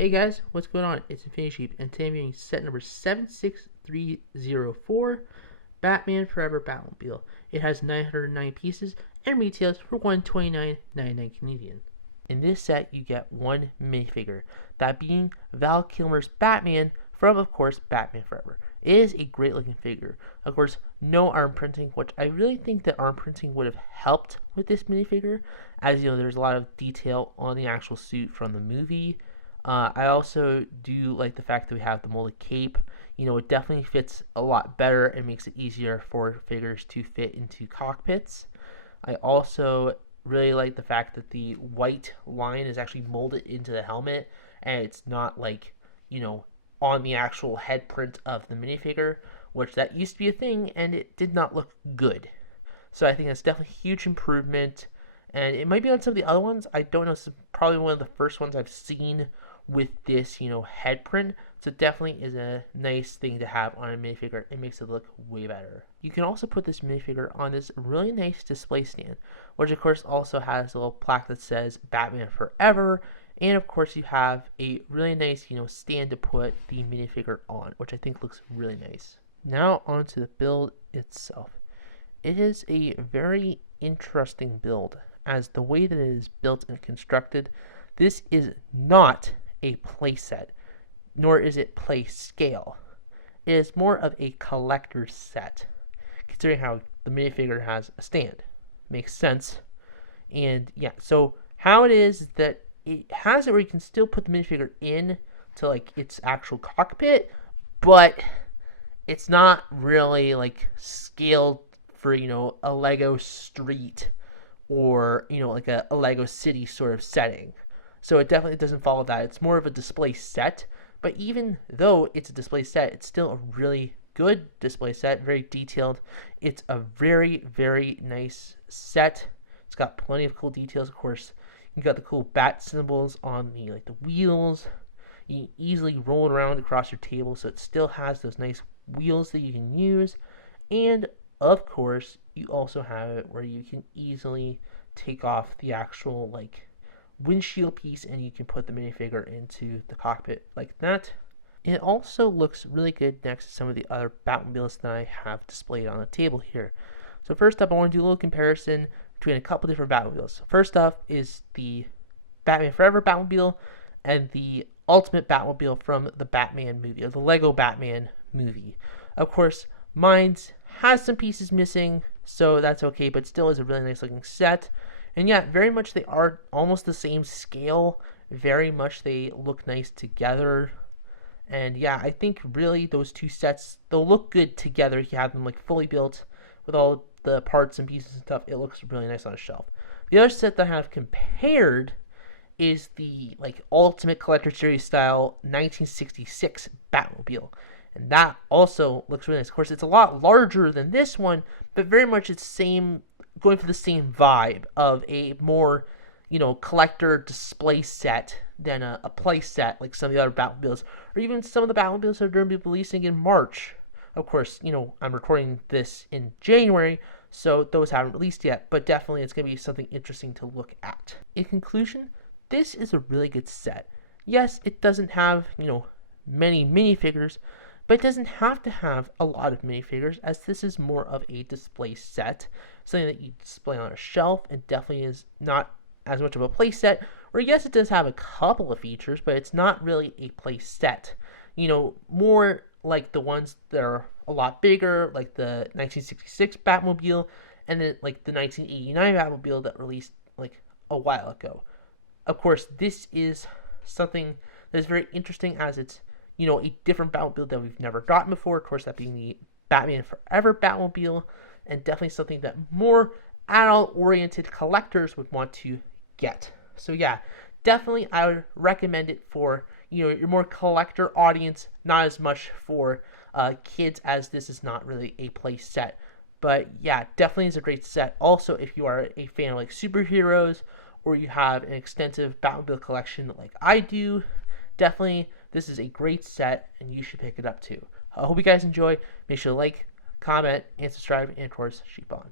Hey guys, what's going on? It's Infinity Sheep, and today I'm doing set number 76304, Batman Forever Batmobile. It has 909 pieces and retails for $129.99 Canadian. In this set, you get one minifigure, that being Val Kilmer's Batman from, of course, Batman Forever. It is a great looking figure. Of course, no arm printing, which I really think that arm printing would have helped with this minifigure, as you know, there's a lot of detail on the actual suit from the movie. I also do like the fact that we have the molded cape. You know, it definitely fits a lot better and makes it easier for figures to fit into cockpits. I also really like the fact that the white line is actually molded into the helmet and it's not like, you know, on the actual head print of the minifigure, which that used to be a thing and it did not look good. So I think that's definitely a huge improvement. And it might be on some of the other ones. I don't know. It's probably one of the first ones I've seen with this, head print. So it definitely is a nice thing to have on a minifigure. It makes it look way better. You can also put this minifigure on this really nice display stand, which of course also has a little plaque that says Batman Forever. And of course you have a really nice, stand to put the minifigure on, which I think looks really nice. Now onto the build itself. It is a very interesting build, as the way that it is built and constructed, this is not a playset, nor is it play scale. It is more of a collector's set, considering how the minifigure has a stand. Makes sense. And yeah, so how it is that it has it where you can still put the minifigure in to like its actual cockpit, but it's not really like scaled for, a Lego street or, like a Lego city sort of setting. So it definitely doesn't follow that. It's more of a display set, but even though it's a display set, it's still a really good display set, very detailed. It's a very, very nice set. It's got plenty of cool details, of course. You got the cool bat symbols on the wheels. You can easily roll it around across your table, so it still has those nice wheels that you can use. And of course, you also have it where you can easily take off the actual windshield piece and you can put the minifigure into the cockpit like that. It also looks really good next to some of the other Batmobiles that I have displayed on the table here. So first up, I want to do a little comparison between a couple different Batmobiles. First up is the Batman Forever Batmobile and the Ultimate Batmobile from the Batman movie, or the Lego Batman movie. Of course, mine's has some pieces missing, so that's okay, but still is a really nice looking set. And yeah, very much they are almost the same scale. Very much they look nice together. And yeah, I think really those two sets, they'll look good together if you have them fully built with all the parts and pieces and stuff. It looks really nice on a shelf. The other set that I have compared is the Ultimate Collector Series style 1966 Batmobile. And that also looks really nice. Of course, it's a lot larger than this one, but very much it's going for the same vibe of a more, collector display set than a play set like some of the other Batmobiles, or even some of the Batmobiles that are going to be releasing in March. Of course, I'm recording this in January, so those haven't released yet, but definitely it's going to be something interesting to look at. In conclusion, this is a really good set. Yes, it doesn't have, many minifigures, but it doesn't have to have a lot of minifigures, as this is more of a display set, something that you display on a shelf, and definitely is not as much of a play set, or yes, it does have a couple of features, but it's not really a play set. More like the ones that are a lot bigger, like the 1966 Batmobile, and then the 1989 Batmobile that released a while ago. Of course, this is something that is very interesting, as it's a different Batmobile that we've never gotten before. Of course, that being the Batman Forever Batmobile, and definitely something that more adult-oriented collectors would want to get. So yeah, definitely I would recommend it for your more collector audience, not as much for kids, as this is not really a play set. But yeah, definitely is a great set. Also, if you are a fan of superheroes, or you have an extensive Batmobile collection like I do, definitely this is a great set and you should pick it up too. I hope you guys enjoy. Make sure to like, comment, and subscribe, and of course, sheep on.